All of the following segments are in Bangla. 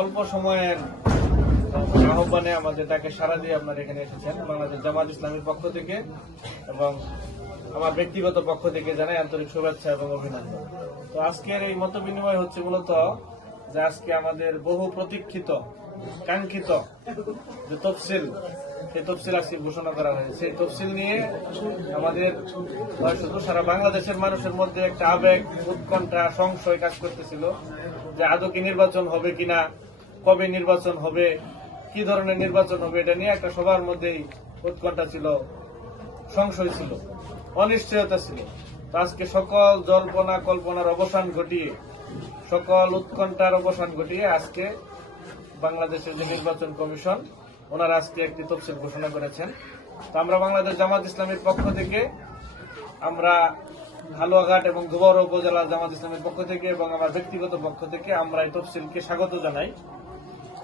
অল্প সময়ের আহ্বানে আমাদের তাকে সারা দিয়ে আপনার এখানে এসেছেন বাংলাদেশ জামাত ইসলামের পক্ষ থেকে এবং আমার ব্যক্তিগত পক্ষ থেকে জানাই আন্তরিক শুভেচ্ছা এবং অভিনন্দন। তো আজকের এই মত বিনিময় হচ্ছে মূলত যে আজকে আমাদের বহু প্রতীক্ষিত, কাঙ্ক্ষিত যে তফসিল, সেই তফসিল আজকে ঘোষণা করা হয়েছে। সেই তফসিল নিয়ে আমাদের শুধু সারা বাংলাদেশের মানুষের মধ্যে একটা আবেগ, উৎকণ্ঠা, সংশয় কাজ করতেছিল। যে আদৌ কি নির্বাচন হবে কিনা, কবে নির্বাচন হবে, কি ধরনের নির্বাচন হবে, এটা নিয়ে একটা সবার মধ্যেই উৎকণ্ঠা ছিল, সংশয় ছিল, অনিশ্চয়তা ছিল। আজকে সকল জল্পনা কল্পনার অবসান ঘটিয়ে, সকল উৎকণ্ঠার অবসান ঘটিয়ে আজকে বাংলাদেশের যে নির্বাচন কমিশন, ওনারা আজকে একটি তফসিল ঘোষণা করেছেন। তো আমরা বাংলাদেশ জামাত ইসলামের পক্ষ থেকে আমরা হালুয়াঘাট এবং দুবর উপজেলা জামাত ইসলামের পক্ষ থেকে এবং আমার ব্যক্তিগত পক্ষ থেকে আমরা এই তফসিলকে স্বাগত জানাই।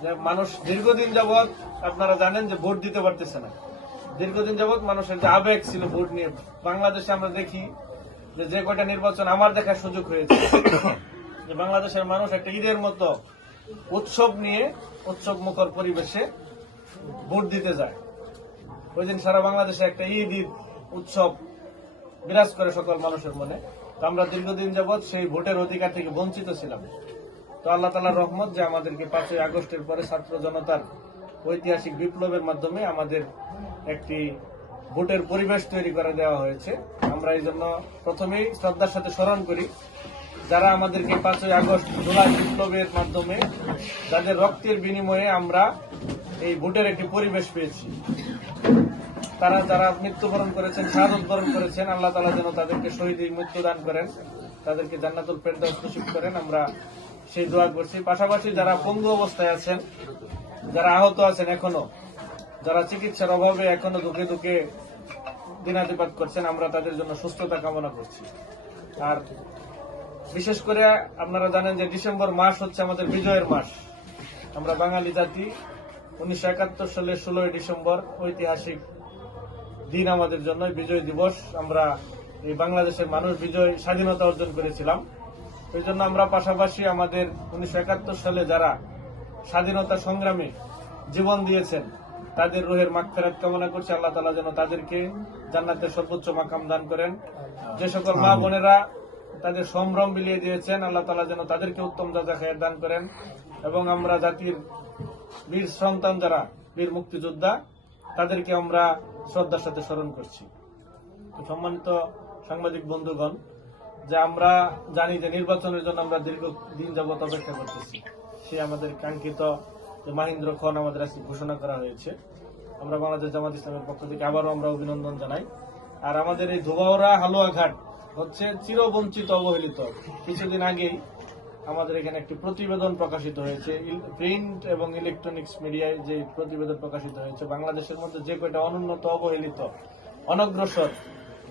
যে মানুষ দীর্ঘদিন যাবৎ আপনারা জানেন যে ভোট দিতে পারতেছে না। দীর্ঘদিন যাবৎ মানুষের যে আবেগ ছিল ভোট নিয়ে, বাংলাদেশে আমরা দেখি যে যে কয়টা নির্বাচন আমার দেখার সুযোগ হয়েছে। যে বাংলাদেশের মানুষ একটা ঈদের মতো উৎসব নিয়ে উৎসব মুখর পরিবেশে ভোট দিতে যায়। ওই দিন সারা বাংলাদেশে একটা ঈদ ঈদ উৎসব বিরাজ করে সকল মানুষের মনে। তো আমরা দীর্ঘদিন যাবৎ সেই ভোটের অধিকার থেকে বঞ্চিত ছিলাম। তো আল্লাহ তালার রহমত যে আমাদেরকে পাঁচই আগস্টের পরে ছাত্র জনতার ঐতিহাসিক বিপ্লবের মাধ্যমে আমাদের একটি ভোটের পরিবেশ তৈরি করে দেওয়া হয়েছে। আমরা এই জন্য প্রথমেই শ্রদ্ধার সাথে স্মরণ করি, যারা আমাদেরকে পাঁচই আগস্ট জুলাই বিপ্লবের মাধ্যমে যাদের রক্তের বিনিময়ে আমরা এই ভোটের একটি পরিবেশ পেয়েছি। তারা যারা মৃত্যুবরণ করেছেন শাহাদত বরণ করেছেন, আল্লাহ তালা যেন তাদেরকে শহীদ মৃত্যু দান করেন। তাদেরকে জান্নাতুল ফেরদাউস নসিব করেন। আমরা সেই দোয়া করছি। পাশাপাশি যারা পঙ্গু অবস্থায় আছেন, যারা আহত আছেন এখনও, যারা চিকিৎসার অভাবে এখনও দুঃখে দুঃখে দিনাতিপাত করছেন, আমরা তাদের জন্য সুস্থতা কামনা করছি। আর বিশেষ করে আপনারা জানেন যে ডিসেম্বর মাস হচ্ছে আমাদের বিজয়ের মাস। আমরা বাঙালি জাতি, উনিশশো একাত্তর সালের ষোলোই ডিসেম্বর ঐতিহাসিক দিন আমাদের জন্য বিজয় দিবস। আমরা এই বাংলাদেশের মানুষ বিজয় স্বাধীনতা অর্জন করেছিলাম। এই জন্য আমরা পাশাপাশি আমাদের উনিশশো একাত্তর সালে যারা স্বাধীনতা সংগ্রামে জীবন দিয়েছেন তাদের রোহের মাগফেরাত কামনা করছি। আল্লাহ তালা যেন তাদেরকে জান্নাতের সর্বোচ্চ মাকাম দান করেন। যে সকল মা বোনেরা তাদের সম্ভ্রম বিলিয়ে দিয়েছেন আল্লাহ তালা যেন তাদেরকে উত্তম যাজা খায়ের দান করেন। এবং আমরা জাতির বীর সন্তান যারা বীর মুক্তিযোদ্ধা তাদেরকে আমরা শ্রদ্ধার সাথে স্মরণ করছি। সম্মানিত সাংবাদিক বন্ধুগণ, যে আমরা জানি যে নির্বাচনের জন্য আমরা দীর্ঘ দিন যাবত অপেক্ষা করতেছি। সে আমাদের কাঙ্ক্ষিত যে মাহিন্দ্র খন আমাদের আজকে ঘোষণা করা হয়েছে। আমরা বাংলাদেশ জামাত ইসলামের পক্ষ থেকে আবারও আমরা অভিনন্দন জানাই। আর আমাদের এই ধোবাওরা হালুয়াঘাট হচ্ছে চিরবঞ্চিত অবহেলিত। কিছুদিন আগেই আমাদের এখানে একটি প্রতিবেদন প্রকাশিত হয়েছে। প্রিন্ট এবং ইলেকট্রনিক্স মিডিয়ায় যে প্রতিবেদন প্রকাশিত হয়েছে, বাংলাদেশের মধ্যে যে কয়টা অনুন্নত, অবহেলিত, অনগ্রসর,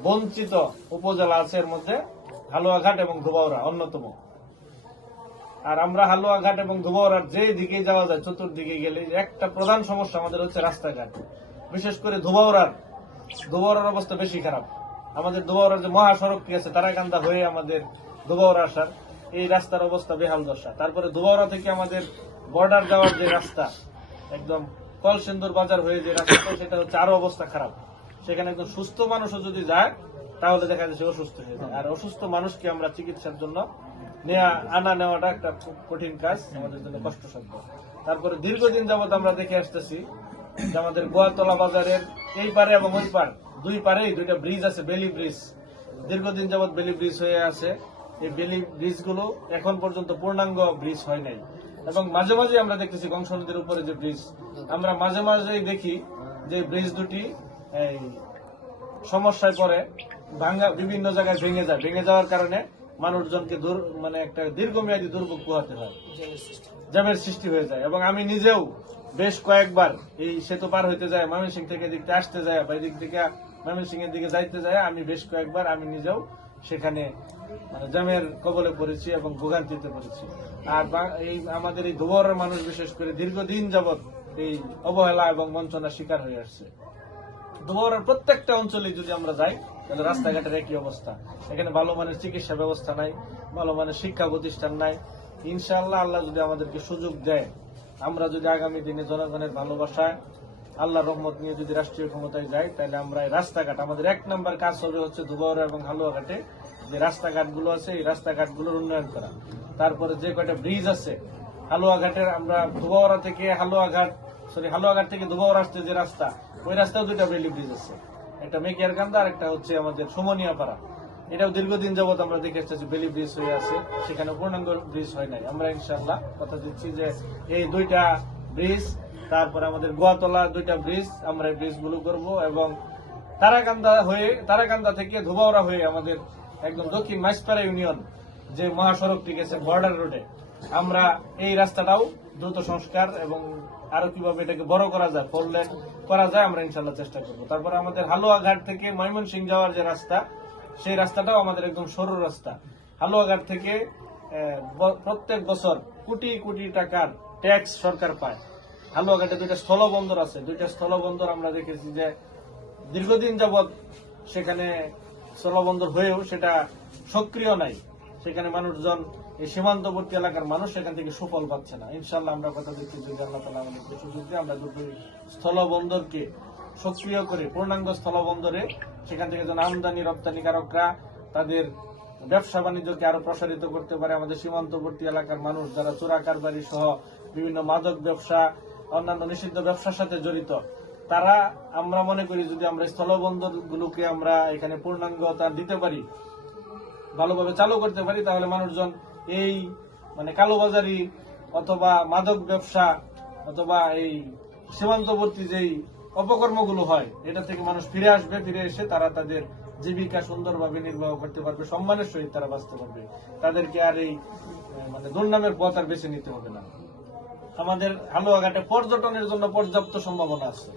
বঞ্চিত উপজেলা আছে, এর মধ্যে হালুয়াঘাট এবং ধোবাউড়া অন্যতম। আর আমরা হালুয়াঘাট এবং ধোবাউড়ার যে দিকে যাওয়া যায়, চতুর্দিকে গেলে একটা প্রধান সমস্যা আমাদের হচ্ছে রাস্তাঘাট। বিশেষ করে ধোবাউড়ার ধোবাউড়ার অবস্থা বেশি খারাপ। আমাদের ধোবাউড়ার যে মহাসড়কটি আছে, তারাকান্দা হয়ে আমাদের ধোবাউড়া আসার এই রাস্তার অবস্থা বেহাল দশা। তারপরে ধোবাউড়া থেকে আমাদের বর্ডার যাওয়ার যে রাস্তা, একদম কলসিন্দুর বাজার হয়ে যে রাস্তা, সেটা হচ্ছে আরও অবস্থা খারাপ। সেখানে একদম সুস্থ মানুষও যদি যায়, তাহলে দেখা যাচ্ছে অসুস্থ হয়ে যায়। আর অসুস্থ মানুষকে আমরা চিকিৎসার জন্য নেওয়া আনা নেওয়াটা একটা খুব কঠিন কাজ, আমাদের জন্য কষ্টসাধ্য। তারপরে দীর্ঘদিন যাবত আমরা দেখে আসতেছি যে আমাদের গোয়াতলা বাজারের এই পারে এবং ওই পার, দুই পারেই দুইটা ব্রিজ আছে বেলি ব্রিজ দীর্ঘদিন যাবত বেলি ব্রিজ হয়ে আছে। এই বেলি ব্রিজগুলো এখন পর্যন্ত পূর্ণাঙ্গ ব্রিজ হয় নাই। এবং মাঝে মাঝে আমরা দেখতেছি কংস নদীর উপরে যে ব্রিজ আমরা মাঝে মাঝেই দেখি যে ব্রিজ দুটি এই সমস্যায় পড়ে ভাঙ্গা বিভিন্ন জায়গায় ভেঙে যায়। ভেঙে যাওয়ার কারণে মানুষজনকে দূর মানে একটা দীর্ঘমেয়াদী দুর্ভোগ পোহাতে হয়। জ্যামের সৃষ্টি হয়ে। যায়। এবং আমি নিজেও বেশ কয়েকবার এই সেতু পার হইতে যায় ময়মনসিং থেকে এদিক থেকে আসতে যায় বা এদিক থেকে ময়মনসিং এর দিকে যাইতে যায় আমি বেশ কয়েকবার আমি নিজেও সেখানে মানে জ্যামের কবলে পড়েছি এবং ভোগান্তিতে পড়েছি। আর এই আমাদের এই দুবরের মানুষ, বিশেষ করে দীর্ঘদিন যাবৎ এই অবহেলা এবং বঞ্চনার শিকার হয়ে আসছে। দুবরের প্রত্যেকটা অঞ্চলে যদি আমরা যাই, তাহলে রাস্তাঘাটের একই অবস্থা। এখানে ভালো মানের চিকিৎসা ব্যবস্থা নাই, ভালো মানের শিক্ষা প্রতিষ্ঠান নাই। ইনশাআল্লাহ আল্লাহ যদি আমাদেরকে সুযোগ দেয়, আমরা যদি আগামী দিনে জনগণের ভালোবাসায় আল্লাহ রহমত নিয়ে যদি রাষ্ট্রীয় ক্ষমতায় যাই, তাহলে আমরা রাস্তাঘাট, আমাদের এক নম্বর কাজ হবে হচ্ছে দুবাউরা এবং হালুয়াঘাটে যে রাস্তাঘাটগুলো আছে, এই রাস্তাঘাটগুলোর উন্নয়ন করা। তারপরে যে কয়টা ব্রিজ আছে, হালুয়াঘাটের আমরা দুবাউরা থেকে হালুয়াঘাট সরি হালুয়াঘাট থেকে দুবাউরা আসতে যে রাস্তা, ওই রাস্তাও দুইটা বেলি ব্রিজ আছে। একটা মেকিয়ার কান্দা আর একটা হচ্ছে আমাদের সমনিয়া পাড়া এটাও দীর্ঘদিন যাবত আমরা দেখে এসেছি বেলি ব্রিজ হয়ে আছে, সেখানে পূর্ণাঙ্গ ব্রিজ হয় নাই। আমরা ইনশাল্লাহ কথা দিচ্ছি যে এই দুইটা ব্রিজ তারপরে আমাদের গোয়াতলা দুইটা ব্রিজ, আমরা এই ব্রিজগুলো করব এবং তারাকান্দা হয়ে, তারাকান্দা থেকে ধুবাওড়া হয়ে আমাদের একদম দক্ষিণ মাইসপাড়া ইউনিয়ন যে মহাসড়কটি গেছে বর্ডার রোডে আমরা এই রাস্তাটাও দ্রুত সংস্কার এবং আরও কীভাবে এটাকে বড় করা যায় ফোর করা যায়, আমরা ইনশাল্লাহ চেষ্টা করব। তারপর আমাদের হালুয়াঘাট থেকে ময়মনসিং যাওয়ার যে রাস্তা, সেই রাস্তাটাও আমাদের একদম সরু রাস্তা। হালুয়াঘাট থেকে প্রত্যেক বছর কোটি কোটি টাকার ট্যাক্স সরকার পায়। হালুয়াঘাটে দুইটা স্থলবন্দর আছে। দুইটা স্থলবন্দর আমরা দেখেছি যে দীর্ঘদিন যাবৎ সেখানে স্থলবন্দর হয়েও সেটা সক্রিয় নাই। সেখানে মানুষজন এই সীমান্তবর্তী এলাকার মানুষ সেখান থেকে সুফল পাচ্ছে না। ইনশাল্লাহ আমরা কথা দিচ্ছি, যদি আল্লাহ তালা আমাদেরকে সুযোগ দিয়ে, আমরা দুটো স্থলবন্দরকে সক্রিয় করে পূর্ণাঙ্গ স্থলবন্দরে সেখান থেকে যেন আমদানি রপ্তানিকারকরা তাদের ব্যবসা বাণিজ্যকে আরও প্রসারিত করতে পারে। আমাদের সীমান্তবর্তী এলাকার মানুষ যারা চোরা কারবারি সহ বিভিন্ন মাদক ব্যবসা অন্যান্য নিষিদ্ধ ব্যবসার সাথে জড়িত। তারা, আমরা মনে করি যদি আমরা স্থলবন্দর গুলোকে আমরা এখানে পূর্ণাঙ্গতা দিতে পারি, ভালোভাবে চালু করতে পারি, তাহলে মানুষজন এই মানে কালোবাজারি অথবা মাদক ব্যবসা অথবা এই সীমান্তবর্তী যেই অপকর্মগুলো হয়, এটা থেকে মানুষ ফিরে আসবে, ফিরে এসে তারা তাদের জীবিকা সুন্দরভাবে নির্বাহ করতে পারবে, সম্মানের সহিত তারা বাঁচতে পারবে। তাদেরকে আর এই মানে দুর্নামের পথ আর বেছে নিতে হবে না। আমাদের হালুয়াঘাটে পর্যটনের জন্য পর্যাপ্ত সম্ভাবনা আছে।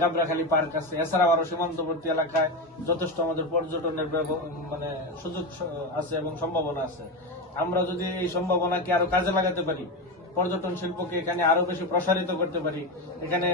গাবরাখালী পার্ক আছে, এছাড়াও আরও সীমান্তবর্তী এলাকায় যথেষ্ট আমাদের পর্যটনের মানে সুযোগ আছে এবং সম্ভাবনা আছে। আমরা যদি এই সম্ভাবনাকে আরও কাজে লাগাতে পারি, পর্যটন শিল্পকে এখানে আরও বেশি প্রসারিত করতে পারি, এখানে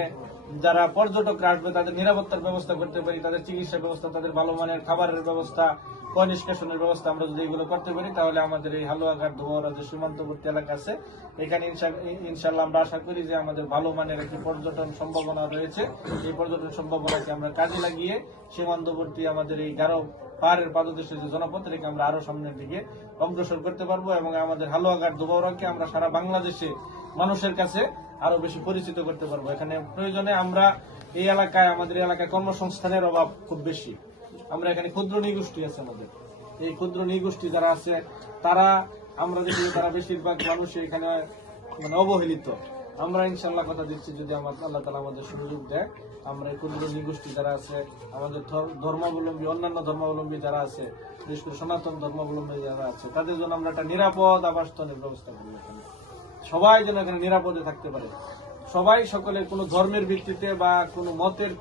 যারা পর্যটকরা আসবে, তাদের নিরাপত্তার ব্যবস্থা করতে পারি, তাদের চিকিৎসা ব্যবস্থা, তাদের ভালো মানের খাবারের ব্যবস্থা কয় ব্যবস্থা আমরা যদি এগুলো করতে পারি, তাহলে আমাদের এই হালুয়াঘাট, ধোয়ারা যে সীমান্তবর্তী এলাকা আছে, এখানে ইনশা- ইনশাল্লাহ আমরা আশা করি যে আমাদের ভালো মানের একটি পর্যটন সম্ভাবনা রয়েছে। এই পর্যটন সম্ভাবনাকে আমরা কাজে লাগিয়ে সীমান্তবর্তী আমাদের এই গারো পাহাড়ের পাদদেশের যে জনপথ রেখে আমরা আরও সামনের দিকে অগ্রসর করতে পারব এবং আমাদের হালুয়াঘাট দুবাউরাকে আমরা সারা বাংলাদেশে মানুষের কাছে আরও বেশি পরিচিত করতে পারব। এখানে প্রয়োজনে আমরা এই এলাকায়, আমাদের এলাকায় কর্মসংস্থানের অভাব খুব বেশি। আমরা এখানে ক্ষুদ্র নিগোষ্ঠী আছে আমাদের। এই ক্ষুদ্র নিগোষ্ঠী যারা আছে, তারা, আমরা দেখি তারা বেশিরভাগ মানুষ এখানে মানে অবহেলিত। আমরা ইনশাল্লাহ কথা দিচ্ছি, যদি আমার আল্লাহ তালা আমাদের সুযোগ দেয়, আমরা এই ক্ষুদ্র নিগোষ্ঠী যারা আছে, আমাদের ধর- ধর্মাবলম্বী, অন্যান্য ধর্মাবলম্বী যারা আছে, বিশেষ করে সনাতন ধর্মাবলম্বী যারা আছে, তাদের জন্য আমরা একটা নিরাপদ আবাসস্থলের ব্যবস্থা করব এখানে। সবাই যেন এখানে নিরাপদে থাকতে পারে। সবাই সকলে কোনো ধর্মের ভিত্তিতে বা কোনো মতের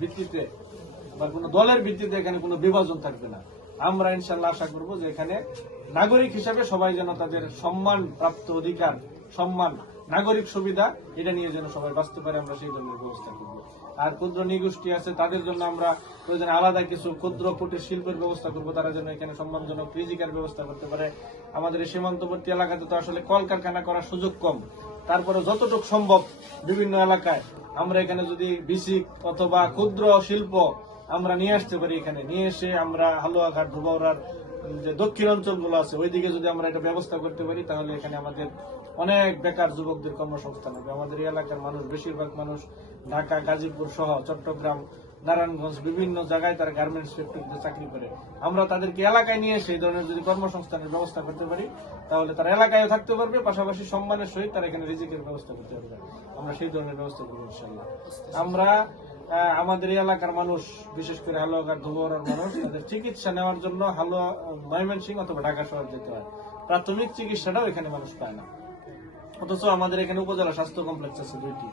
ভিত্তিতে বা কোনো দলের ভিত্তিতে এখানে কোনো বিভাজন থাকবে না। আমরা ইনশাল্লাহ আশা করব যে এখানে নাগরিক হিসাবে সবাই যেন তাদের সম্মান প্রাপ্ত অধিকার, সম্মান নাগরিক সুবিধা, এটা নিয়ে যেন সবাই বাঁচতে পারে, আমরা সেই ধরনের ব্যবস্থা করব। আর ক্ষুদ্র নিগোষ্ঠী আছে, তাদের জন্য আমরা প্রয়োজনে আলাদা কিছু ক্ষুদ্র কুটির শিল্পের ব্যবস্থা করব, তারা যেন এখানে সম্মানজনক কৃষিকার ব্যবস্থা করতে পারে। আমাদের এই সীমান্তবর্তী এলাকাতে তো আসলে কলকারখানা করার সুযোগ কম। তারপরে যতটুকু সম্ভব বিভিন্ন এলাকায় আমরা এখানে যদি বিসিক অথবা ক্ষুদ্র শিল্প আমরা নিয়ে আসতে পারি এখানে, নিয়ে এসে আমরা হালুয়াঘাট ধুবাউড়ার যে দক্ষিণ অঞ্চলগুলো আছে, ওইদিকে যদি আমরা এটা ব্যবস্থা করতে পারি, তাহলে এখানে আমাদের অনেক বেকার যুবকদের কর্মসংস্থান হবে। আমাদের এই এলাকার মানুষ, বেশিরভাগ মানুষ ঢাকা, গাজীপুর সহ চট্টগ্রাম, নারায়ণগঞ্জ বিভিন্ন জায়গায় তারা গার্মেন্টস ফ্যাক্টরিতে চাকরি করে। আমরা তাদেরকে এলাকায় নিয়ে এসে এই ধরনের যদি কর্মসংস্থানের ব্যবস্থা করতে পারি, তাহলে তারা এলাকায়ও থাকতে পারবে, পাশাপাশি সম্মানের সহিত তারা এখানে রিজিকের ব্যবস্থা করতে পারবে। আমরা সেই ধরনের ব্যবস্থা করব ইনশাল্লাহ আমরা আমাদের এলাকার মানুষ, বিশেষ করে হালুয়াঘাট ধুবরার মানুষ, তাদের চিকিৎসা নেওয়ার জন্য হালুয়া ময়মনসিং অথবা ঢাকা শহর যেতে হয়। প্রাথমিক চিকিৎসাটাও এখানে মানুষ পায় না। অথচ আমাদের এখানে উপজেলা স্বাস্থ্য কমপ্লেক্স আছে দুইটি।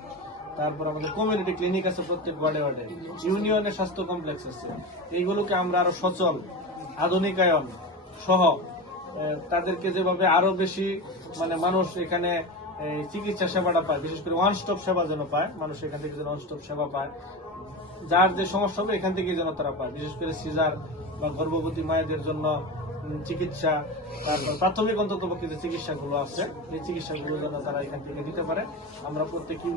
তারপর আমাদের কমিউনিটি ক্লিনিক আছে প্রত্যেক ওয়ার্ডে ওয়ার্ডে। ইউনিয়নের স্বাস্থ্য কমপ্লেক্স আছে। এইগুলোকে আমরা আরও সচল, আধুনিকায়ন সহ তাদেরকে যেভাবে আরও বেশি মানে মানুষ এখানে চিকিৎসা সেবাটা পায়, বিশেষ করে ওয়ান স্টপ সেবা যেন পায়, মানুষ এখান থেকে যেন ওয়ান স্টপ সেবা পায়। যার যে সমস্যা হবে এখান থেকেই যেন তারা পায়, বিশেষ করে সিজার বা গর্ভবতী মায়েদের জন্য চিকিৎসা, তারপর প্রাথমিক অন্তত চিকিৎসাগুলো আছে, এই চিকিৎসাগুলো যেন তারা এখান থেকে নিতে পারে। আমরা প্রত্যেক